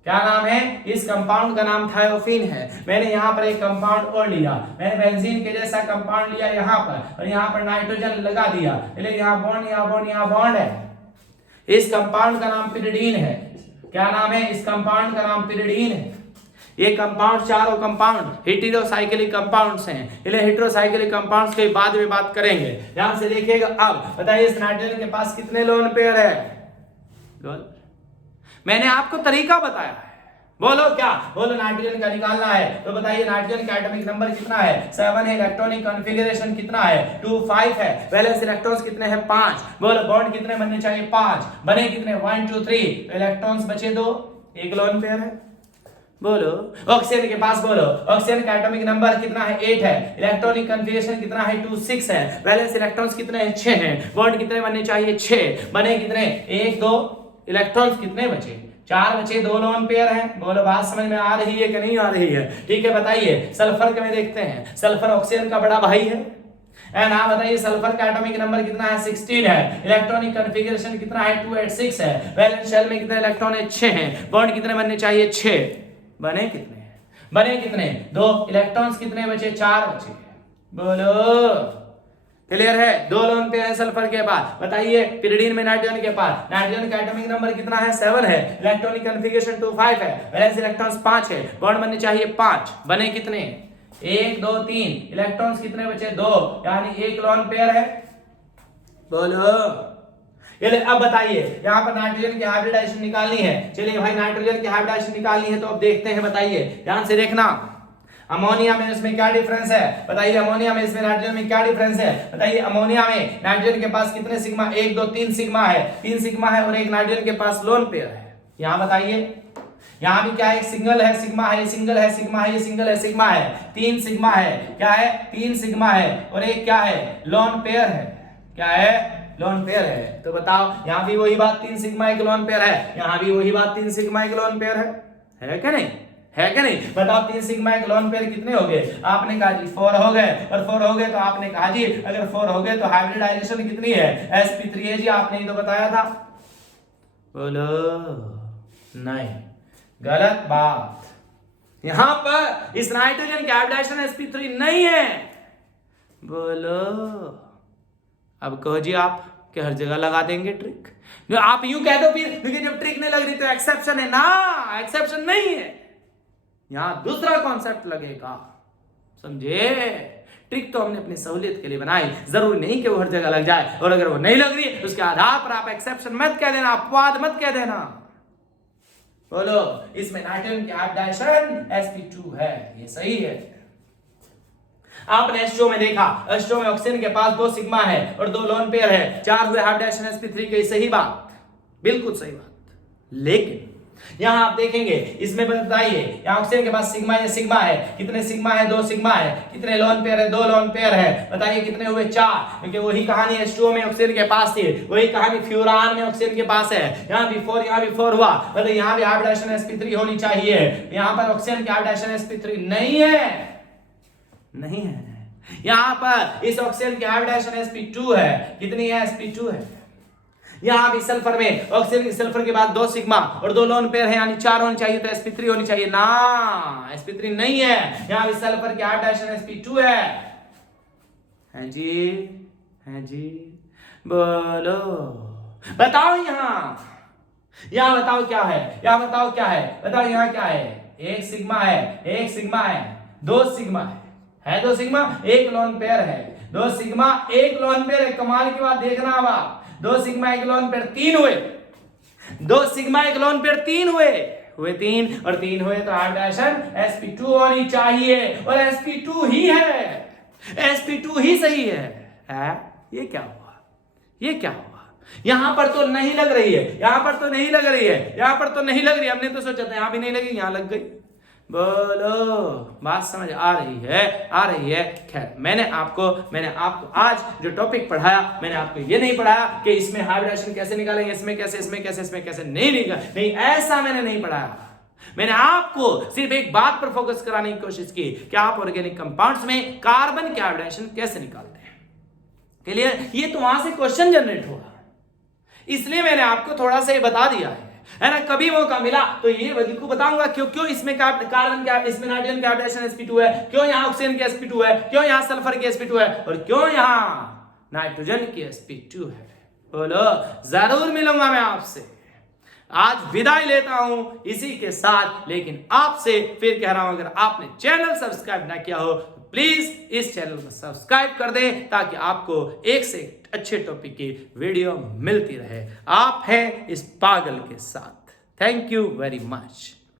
क्या नाम है? इस कंपाउंड का नाम थायोफीन है। मैंने यहाँ पर एक कंपाउंड और लिया, मैंने बेंजीन के जैसा कंपाउंड लिया यहाँ पर, और यहाँ पर नाइट्रोजन लगा दिया। यहाँ बॉन्ड है। इस कंपाउंड का नाम पिरिडीन है। क्या नाम है? इस कंपाउंड का नाम पिरिडीन है। ये कंपाउंड, चारों कंपाउंड हेटेरोसाइक्लिक कंपाउंड्स हैं। इसलिए हेटेरोसाइक्लिक कंपाउंड्स के बाद में बात करेंगे। ध्यान से देखिएगा। अब बताइए इस नाइट्रोजन के पास कितने लोन पेयर है? मैंने आपको तरीका बताया है। बोलो क्या? बोलो नाइट्रोजन का निकालना है तो बताइए नाइट्रोजन का एटॉमिक नंबर कितना है? 7 है। इलेक्ट्रॉनिक कॉन्फ़िगरेशन कितना है? 2 5 है। वैलेंस इलेक्ट्रॉन्स कितने हैं? 5। बोलो बॉन्ड कितने बनने चाहिए? 5। बने कितने? 1 2 3। तो इलेक्ट्रॉन्स बचे 2, एक लोन पेयर है। बोलो ऑक्सीजन के पास, बोलो ऑक्सीजन का एटॉमिक नंबर कितना है? 8 है। इलेक्ट्रॉनिक कॉन्फ़िगरेशन कितना है? 2 6 है। वैलेंस इलेक्ट्रॉन्स कितने हैं? 6 हैं। बॉन्ड कितने बनने चाहिए? 6। बने कितने? 1 2। इलेक्ट्रॉन्स कितने बचे? 4 बचे, 2 लोन पेयर हैं। बोलो बात समझ में आ रही है कि नहीं आ रही है? ठीक है, बताइए सल्फर के में देखते हैं। सल्फर ऑक्सीजन का बड़ा भाई है। एंड आप बताइए सल्फर का एटॉमिक नंबर कितना है? 16 है। इलेक्ट्रॉनिक कॉन्फ़िगरेशन कितना है? 286 है। वैलेंस शेल में कितने इलेक्ट्रॉन है? 6 हैं। बॉन्ड कितने बनने चाहिए? 6। बने कितने? 2। इलेक्ट्रॉन्स कितने बचे? 4 बचे। बोलो क्लियर है? 2 लोन पेयर है सल्फर के पास। बताइए पिरिडीन में नाइट्रोजन के पास, नाइट्रोजन का एटॉमिक नंबर कितना है? 7 है। इलेक्ट्रॉनिक कॉन्फ़िगरेशन 2 5 है। वैलेंस इलेक्ट्रॉन्स 5 है। बॉन्ड बनने चाहिए 5। बने कितने? 1 2 3। इलेक्ट्रॉन्स कितने बचे? 2, यानी एक लोन पेयर है। बोलो अब बताइए यहाँ पर नाइट्रोजन की हाइब्रिडाइजेशन निकालनी है। चलिए भाई नाइट्रोजन की हाइब्रिडाइजेशन निकालनी है तो अब देखते हैं। बताइए ध्यान से देखना, अमोनिया में इसमें क्या डिफरेंस है? बताइए अमोनिया में इसमें नाइट्रोजन में क्या डिफरेंस है? बताइए अमोनिया में नाइट्रोजन के पास कितने सिग्मा? 1 2 3 सिग्मा है। 3 सिग्मा है और एक नाइट्रोजन के पास लोन पेयर है। यहाँ बताइए, यहाँ भी क्या है? एक सिंगल है, सिग्मा है, ये सिंगल है, सिग्मा है, ये सिंगल है, सिग्मा है। 3 सिग्मा है। क्या है? 3 सिग्मा है और एक क्या है? लोन पेयर है। क्या है? लोन पेयर है। तो बताओ यहाँ भी वही बात, 3 सिग्मा एक लोन पेयर है। यहाँ भी वही बात, 3 सिग्मा एक लोन पेयर है क्या नहीं? है कि नहीं? बताओ 3 सिग्मा एक लोन पेयर कितने हो गए? आपने कहा जी 4 हो गए, और 4 हो गए तो आपने कहा जी अगर 4 हो गए तो हाइब्रिडाइजेशन कितनी है? sp3 है जी। आपने ही तो बताया था। बोलो नहीं, गलत बात। यहां पर इस नाइट्रोजन की हाइब्रिडाइजेशन sp3 नहीं है। बोलो अब कहो जी आप कि हर जगह लगा देंगे ट्रिक। आप यूं कह दो फिर, लेकिन जब ट्रिक नहीं लग रही तो एक्सेप्शन है ना? एक्सेप्शन नहीं है, यहां दूसरा कॉन्सेप्ट लगेगा। समझे? ट्रिक तो हमने अपनी सहूलियत के लिए बनाई, जरूरी नहीं कि वो हर जगह लग जाए। और अगर वो नहीं लग रही उसके आधार पर आप एक्सेप्शन मत कह देना, अपवाद मत कह देना। बोलो इसमें नाइट्रोजन की हाइब्रिडाइजेशन sp2 है, ये सही है। आपने H2O में देखा, H2O में ऑक्सीजन के पास 2 सिग्मा है और 2 लोन पेयर है। 4 हुए हाइब्रिडाइजेशन sp3 के। सही बात, बिल्कुल सही बात। लेकिन यहां आप देखेंगे इसमें बताइए, यहाँ ऑक्सीजन के पास सिग्मा या सिग्मा है। कितने सिग्मा है? 2 सिग्मा है। कितने लोन पेयर है? 2 लोन पेयर है। बताइए कितने हुए? 4। क्योंकि वही कहानी H2O में ऑक्सीजन के पास थी, वही कहानी फ्यूरान में ऑक्सीजन के पास है। यहाँ भी 4, यहाँ भी 4 हुआ, मतलब यहाँ भी हाइब्रिडाइजेशन sp3 होनी चाहिए। यहाँ पर ऑक्सीजन की हाइब्रिडाइजेशन sp3 नहीं है, नहीं है। यहाँ पर इस ऑक्सीजन की हाइब्रिडाइजेशन sp2 है। कितनी है? sp2 है। यहां भी सल्फर में ऑक्सीजन, सल्फर के बाद 2 सिग्मा और 2 लोन पेयर है, यानी 4 होनी चाहिए, तो sp3 होनी चाहिए ना। sp3 नहीं है। यहां भी सल्फर की हाइब्रिडाइजेशन sp2 है जी, है जी। बोलो बताओ यहां बताओ क्या है? यहां बताओ क्या है? बताओ यहां क्या है? 1 सिग्मा है, 1 सिग्मा है, 2 सिग्मा है 2 सिग्मा, 1 लोन पेयर है। 2 सिग्मा 1 लोन पेयर है। कमाल की बात देखना अब आप, 2 सिग्मा 1 लोन पेयर 3 हुए। दो सिग्मा एक लोन पेयर 3 हुए 3 और 3 हुए तो हाइब्रिडाइजेशन sp2 होनी चाहिए और sp2 ही है, sp2 ही सही है? ये क्या हुआ? यहां पर तो नहीं लग रही है, यहां पर तो नहीं लग रही है, हमने तो सोचा था यहां भी नहीं लगी, यहां लग गई। बोलो, बात समझ आ रही है? खैर, मैंने आपको आज जो टॉपिक पढ़ाया, मैंने आपको ये नहीं पढ़ाया कि इसमें हाइब्रिडाइजेशन कैसे निकालेंगे, इसमें कैसे नहीं, ऐसा मैंने नहीं पढ़ाया। मैंने आपको सिर्फ एक बात पर फोकस कराने की कोशिश की कि आप ऑर्गेनिक कंपाउंड्स में कार्बन के हाइब्रिडाइजेशन कैसे निकालते हैं। क्लियर? ये तो वहां से क्वेश्चन जनरेट हुआ, इसलिए मैंने आपको थोड़ा सा ये बता दिया है ना। कभी मौका मिला तो ये बिल्कुल बताऊंगा क्यों इसमें कार्बन का, इसमें नाइट्रोजन का हाइब्रिडाइजेशन sp2 है, क्यों यहां ऑक्सीजन की sp2 है, क्यों यहां सल्फर की sp2 है और क्यों यहां नाइट्रोजन की sp2 है। बोलो, जरूर मिलूंगा मैं आपसे। आज विदाई लेता हूं इसी के साथ, लेकिन आपसे फिर कह रहा हूं, अगर आपने चैनल सब्सक्राइब ना किया हो तो प्लीज इस चैनल को सब्सक्राइब कर दें ताकि आपको एक से अच्छे टॉपिक की वीडियो मिलती रहे। आप हैं इस पागल के साथ। Thank you very much.